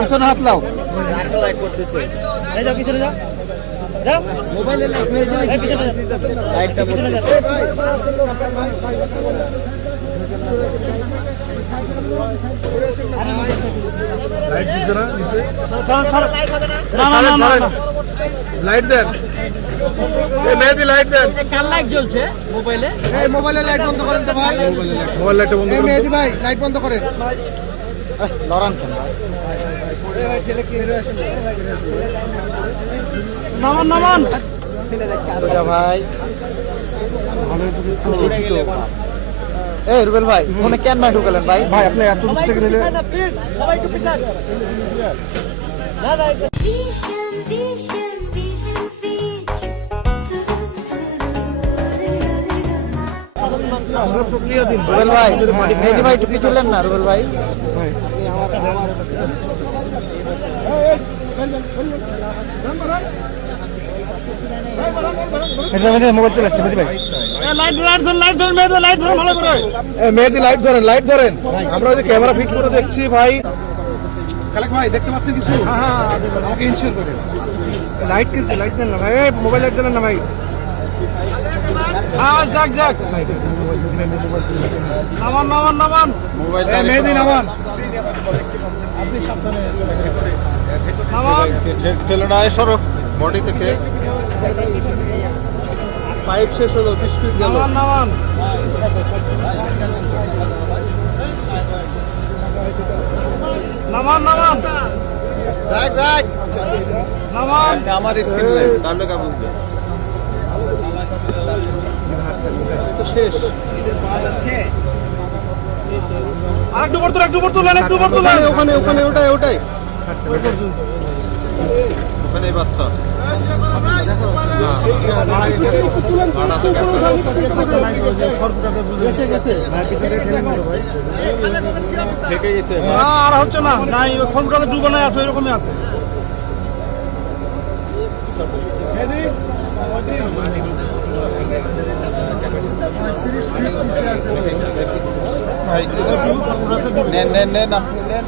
পিছনে হাত লাও। লাইক করতেছে এই যাও পিছনে যাও যাও মোবাইলে লাইক হয়ে যায় পিছনে যাও লাইকটা করতেছে লাইট দিছে না দিছে লাইক হবে না না লাইট দেন এই মেহেদি লাইট দেন কার লাইক জ্বলছে মোবাইলে এই মোবাইলে লাইট বন্ধ করেন তো ভাই মোবাইল লাইট বন্ধ করেন মেহেদি ভাই লাইট বন্ধ করেন লড়ান কেন নামান নামান সোজা ভাই এই রুবেল ভাই ফোনে কেন না ঢুকালেন ভাই ভাই আপনি এত দূর থেকে নিলে সবাই একটু পিছান না না আমরা প্রক্রিয়া দিন রুবেল ভাই মেহেদি ভাই একটু পিছলেন না রুবেল ভাই মোবাইল চলে আসছে মেহেদি ভাই লাইট ধরেন মেহেদি লাইট ধরেন ভালো করে মেহেদি লাইট ধরেন আমরা যে ক্যামেরা ফিট করে দেখছি ভাই খালেক ভাই দেখতে পাচ্ছেন কিছু হ্যাঁ আমাকে ইনশিওর করেন লাইট কিনছে লাইট দেন না ভাই মোবাইল লাইট দেন না ভাই যাক নামান মোবাইল মেহেদি নামান আপনি সাবধানে নামান চলো না সরো বডি থেকে পাইপ শেষ হলো 20 ফিট গেল নামান যাক নামান আমার স্ক্রিন নাই তাহলে কা বুঝবে এই তো শেষ আরেকটু বর্তমান ওখানে ওটাই ওখানে বাচ্চা আর হচ্ছে না নাই খনটাতে ডুবানো আছে ওইরকমই আছে নেন আপনি নেন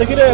দেখি রে